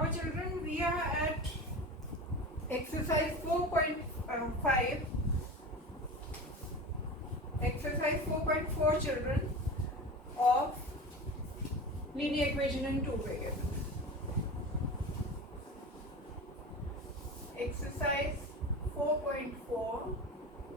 Now children, we are at exercise 4.5. Exercise 4.4 children of linear equation in two variables. Exercise 4.4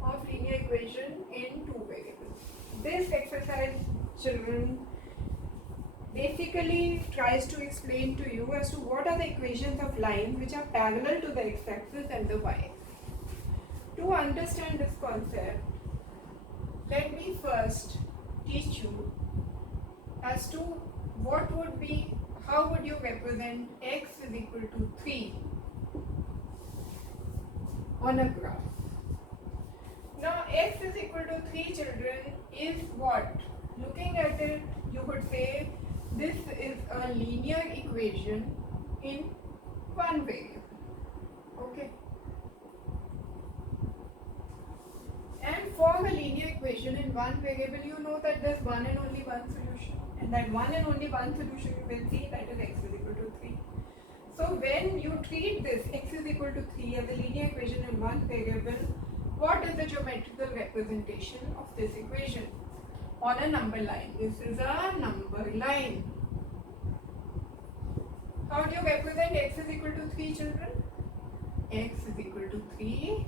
of linear equation in two variables. This exercise children basically tries to explain to you as to what are the equations of lines which are parallel to the x-axis and the y-axis. To understand this concept, let me first teach you as to what would be, how would you represent x is equal to 3 on a graph. Now x is equal to 3 children is what? Looking at it, you could say this is a linear equation in one variable. Okay. And for a linear equation in one variable, you know that there's one and only one solution. And that one and only one solution you will see, that is x is equal to 3. So when you treat this x is equal to 3 as a linear equation in one variable, what is the geometrical representation of this equation? On a number line. This is a number line. How do you represent x is equal to 3 children? X is equal to 3.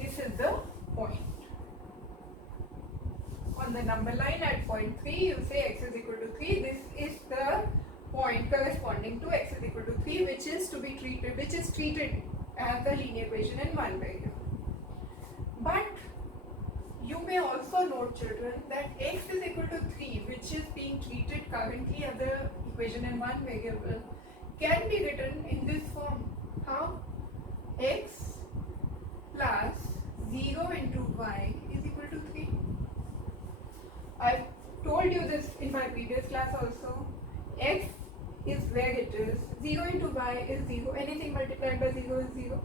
This is the point. On the number line at point 3, you say x is equal to 3. This is the point corresponding to x is equal to 3, which is treated as the linear equation in one variable. But you may also note children that x is equal to 3, which is being treated currently as the equation in one variable, can be written in this form. How? X plus 0 into y is equal to 3. I told you this in my previous class also. X is where it is. 0 into y is 0. Anything multiplied by 0 is 0.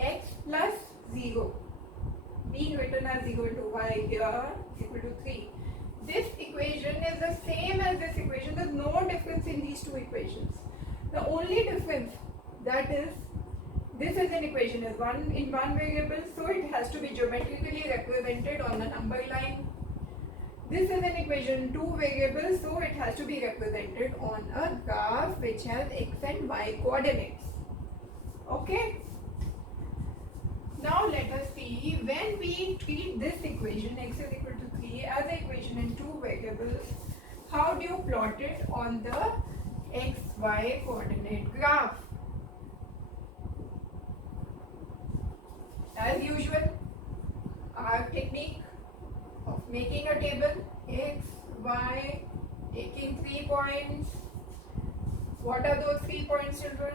X plus 0 being written as 0 into y here is equal to 3. This equation is the same as this equation. There is no difference in these two equations. The only difference, that is, this is an equation is one in one variable, so it has to be geometrically represented on a number line. This is an equation in two variables, so it has to be represented on a graph which has x and y coordinates. Okay? Now let us see, when we treat this equation x is equal to 3 as an equation in two variables, how do you plot it on the xy coordinate graph? As usual, our technique of making a table, x, y, taking 3 points. What are those 3 points, children?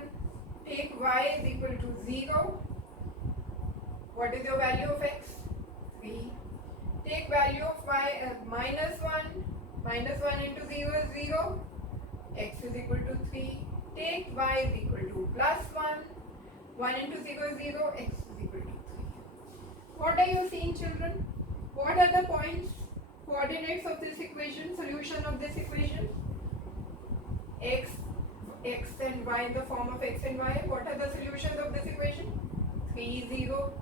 Take y is equal to 0. What is your value of x? 3. Take value of y as minus 1. Minus 1 into 0 is 0. X is equal to 3. Take y is equal to plus 1. 1 into 0 is 0. X is equal to 3. What are you seeing, children? What are the points, coordinates of this equation, solution of this equation? X and y in the form of x and y. What are the solutions of this equation? 3, 0.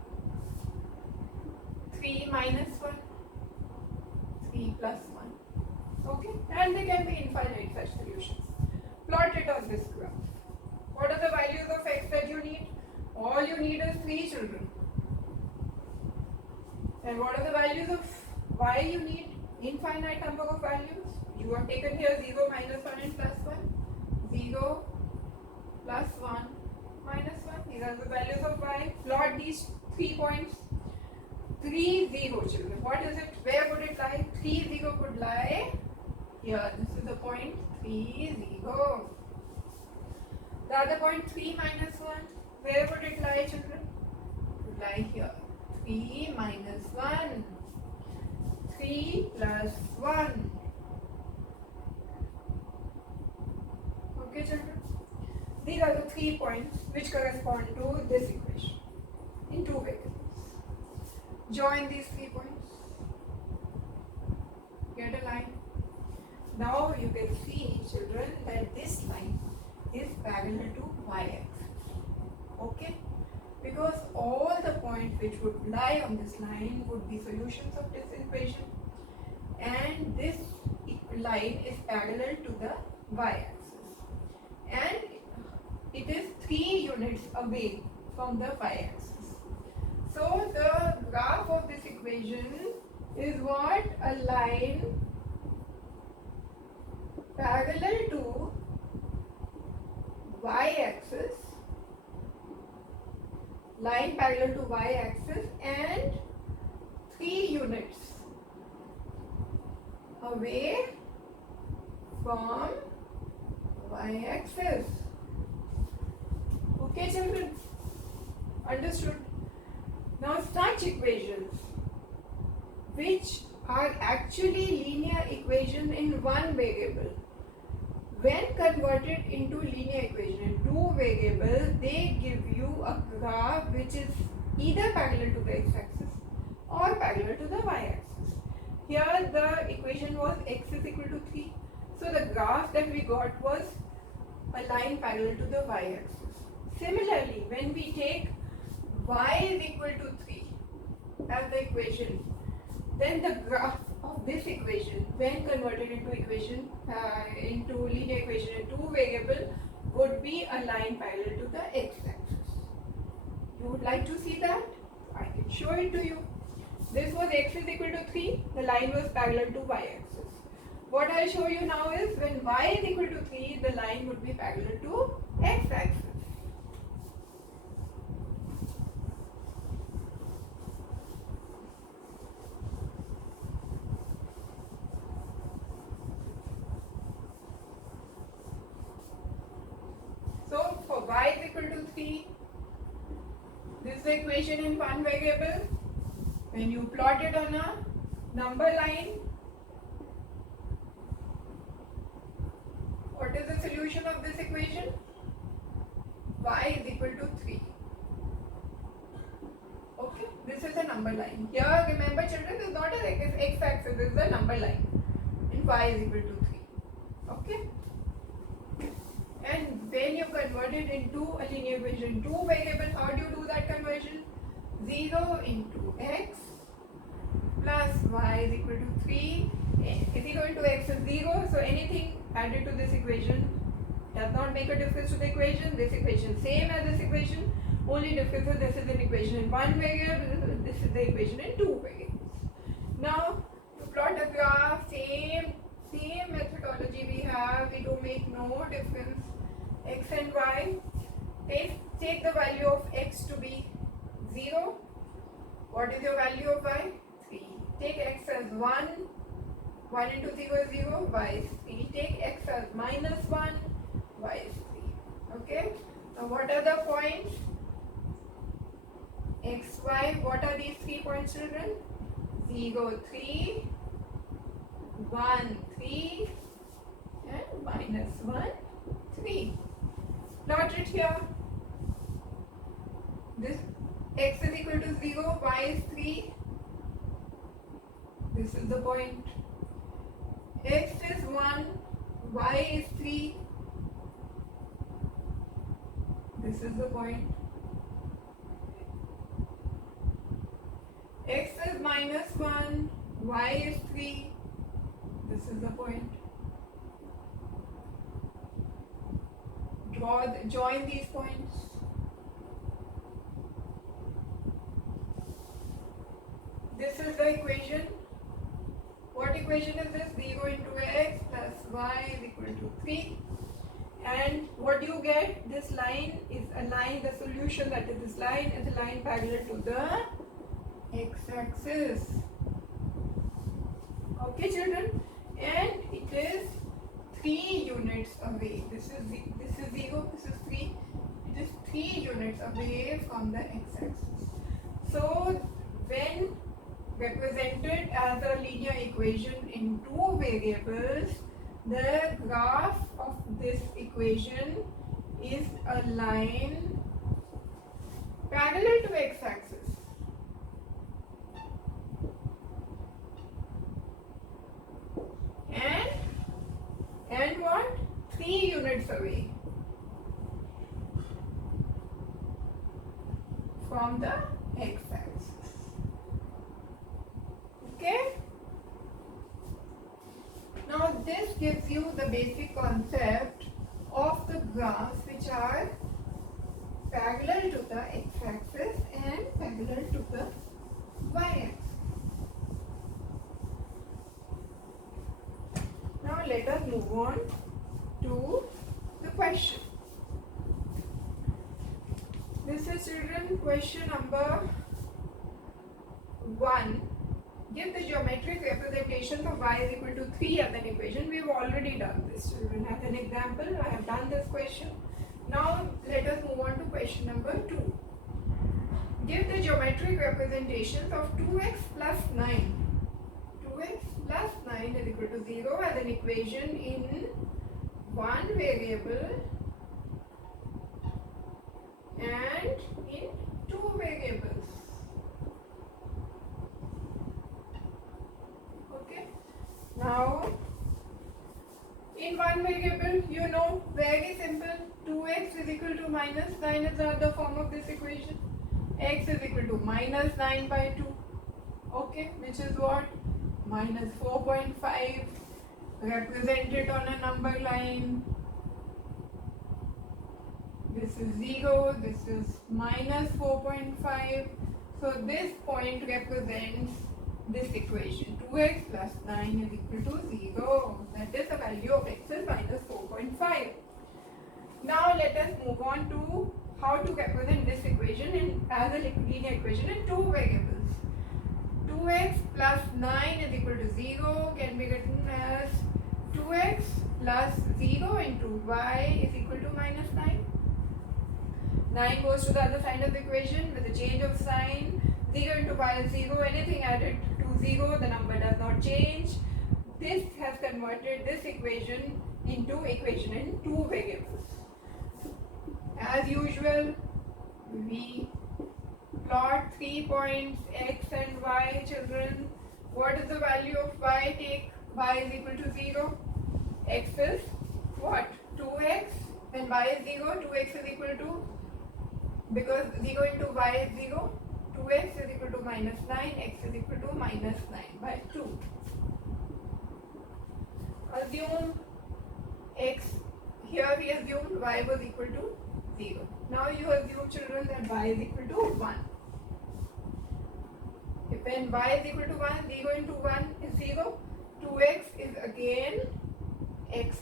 3 minus 1, 3 plus 1. Okay, and they can be infinite such solutions. Plot it on this graph. What are the values of x that you need? All you need is 3 children. And what are the values of y you need? Infinite number of values. You have taken here 0, minus 1 and plus 1. 0, plus 1, minus 1. These are the values of y. Plot these 3 points. 3, 0 children. What is it? Where would it lie? 3, 0 could lie here. This is the point 3, 0. The other point 3 minus 1. Where would it lie, children? It would lie here. 3 minus 1. 3 plus 1. Okay, children? These are the 3 points which correspond to this equation in two variables. Join these 3 points. Get a line. Now you can see, children, that this line points which would lie on this line would be solutions of this equation, and this line is parallel to the y-axis, and it is 3 units away from the y-axis. So the graph of this equation is what? A line parallel to y-axis, and 3 units away from y-axis. Okay children, understood? Now such equations which are actually linear equation in one variable, when converted into linear equation in 2 variables, they give you a graph which is either parallel to the x-axis or parallel to the y-axis. Here the equation was x is equal to 3. So the graph that we got was a line parallel to the y-axis. Similarly, when we take y is equal to 3 as the equation, then the graph of this equation, when converted into linear equation in 2 variables, would be a line parallel to the x-axis. You would like to see that? I can show it to you. This was x is equal to 3, the line was parallel to y-axis. What I'll show you now is when y is equal to 3, the line would be parallel to x-axis. So for y is equal to 3, this is the equation in one variable. When you plot it on a number line, what is the solution of this equation? Y is equal to 3. Okay, this is a number line. Here remember children, this is not an x-axis, this is a number line. And y is equal to 3. Okay. And when you convert it into a linear equation, 2 variables, how do you do that conversion? 0 into x plus y is equal to 3. 0 into x is 0, so anything added to this equation does not make a difference to the equation. This equation same as this equation, only difference is this is an equation in one variable, this is the equation in 2 variables. Now to plot a graph, same methodology we have, we do make no difference, x and y. Take the value of x to be 0. What is your value of y? 3. Take x as 1. 1 into 0 is 0. Y is 3. Take x as minus 1. Y is 3. Okay. Now what are the points? X, y. What are these 3 points, children? 0, 3. 1, 3. And minus 1, 3. Plot it here. This x is equal to 0, y is 3. This is the point. X is 1, y is 3. This is the point. X is minus 1, y is 3. This is the point. Join these points. This is the equation. What equation is this? 0 into x plus y is equal to 3. And what do you get? This line is a line, the solution that is this line is a line parallel to the x-axis. Okay children? And it is 3 units away. This is 0, this is 3. It is 3 units away from the x-axis. So when represented as a linear equation in 2 variables, the graph of this equation is a line parallel to x-axis. And what? 3 units away from the x-axis. Okay. Now this gives you the basic concept of the graphs which are parallel to the x-axis and parallel to the y-axis. Now let us move on to the question. This is children question number 1. Give the geometric representation of y is equal to 3 as an equation. We have already done this, children. As an example, I have done this question. Now let us move on to question number 2. Give the geometric representations of 2x plus 9. 2x plus 9 is equal to 0 as an equation in one variable and in two variables. Okay. Now, in one variable, you know, very simple, 2x is equal to minus 9 is the other form of this equation. X is equal to minus 9 by 2. Okay, which is what? Minus 4.5. Represent it on a number line. This is 0, this is minus 4.5. So this point represents this equation. 2x plus 9 is equal to 0. That is the value of x is minus 4.5. Now let us move on to how to represent this equation as a linear equation in two variables. 2x plus 9 is equal to 0 can be written as 2x plus 0 into y is equal to minus 9. 9 goes to the other side of the equation with a change of sign. 0 into y is 0. Anything added to 0, the number does not change. This has converted this equation into equation in two variables. As usual, we plot 3 points x and y, children. What is the value of y? Take y is equal to 0. X is what? 2x. When y is 0, 2x is equal to, because 0 into y is 0, 2x is equal to minus 9, x is equal to minus 9 by 2. Assume x, here we assumed y was equal to 0. Now you assume, children, that y is equal to 1. If when y is equal to 1, 0 into 1 is 0, 2x is again x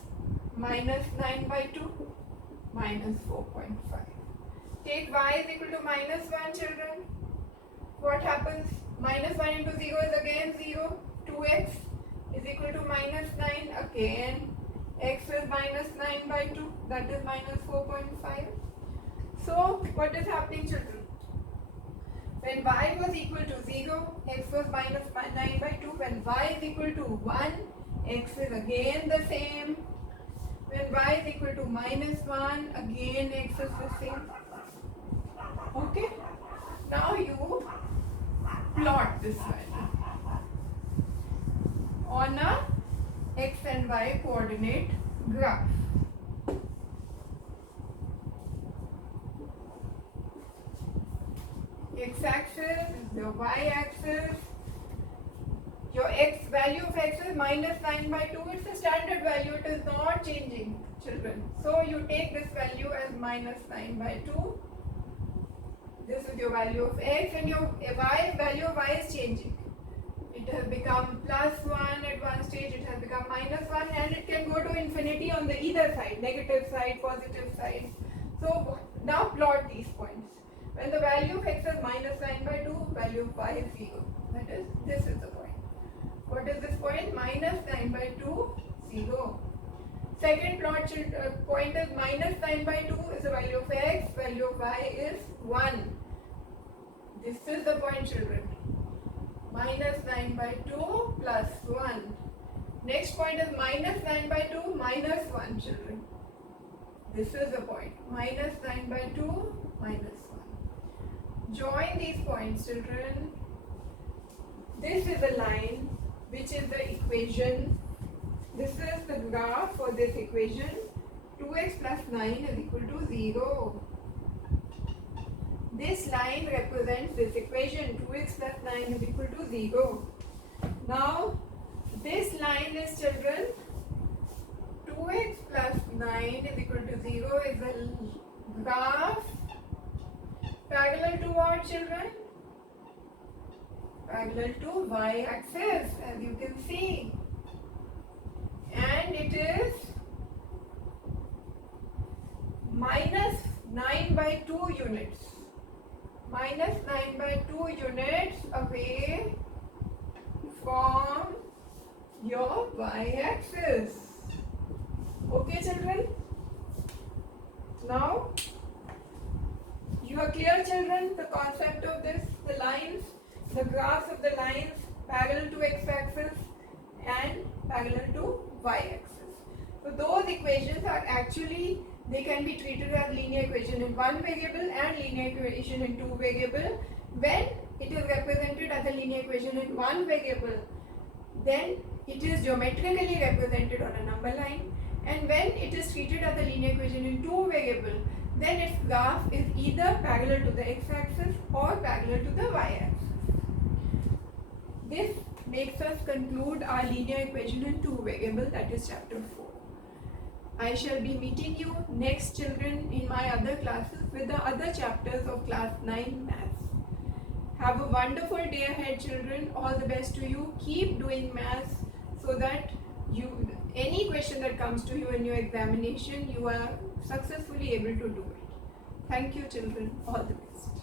minus 9 by 2 minus 4.5. Take y is equal to minus 1, children. What happens? Minus 1 into 0 is again 0. 2x is equal to minus 9 again. X is minus 9 by 2, that is minus 4.5. So, what is happening, children? When y was equal to 0, x was minus 9 by 2. When y is equal to 1, x is again the same. When y is equal to minus 1, again x is the same. Okay? Now you plot this value on a x and y coordinate graph. X-axis is the y-axis. Your x value of x is minus 9 by 2. It's a standard value. It is not changing, children. So you take this value as minus 9 by 2. This is your value of x, and your y value of y is changing. It has become plus 1 at one stage, it has become minus 1, and it can go to infinity on the either side, negative side, positive side. So now plot these points. When the value of x is minus 9 by 2, value of y is 0. That is, this is the point. What is this point? Minus 9 by 2, 0. Second plot point is minus 9 by 2 is the value of x, value of y is 1. This is the point, children. Minus 9 by 2 plus 1. Next point is minus 9 by 2 minus 1, children. This is the point. Minus 9 by 2 minus 1. Join these points, children. This is a line which is the equation. This is the graph for this equation. 2x plus 9 is equal to 0. This line represents this equation. 2x plus 9 is equal to 0. Now this line is, children, 2x plus 9 is equal to 0 is a graph parallel to what, children? Parallel to y-axis, as you can see. And it is minus 9 by 2 units. Minus 9 by 2 units away from your y-axis. Okay, children? Now, you are clear, children, the concept of this, the lines, the graphs of the lines parallel to x-axis and parallel to y-axis. So those equations are actually, they can be treated as linear equation in one variable and linear equation in two variable. When it is represented as a linear equation in one variable, then it is geometrically represented on a number line, and when it is treated as a linear equation in two variable, then its graph is either parallel to the x-axis or parallel to the y-axis. This makes us conclude our linear equation in two variable, that is chapter 4. I shall be meeting you next, children, in my other classes with the other chapters of class 9 maths. Have a wonderful day ahead, children. All the best to you. Keep doing maths so that any question that comes to you in your examination, you are successfully able to do it. Thank you, children. All the best.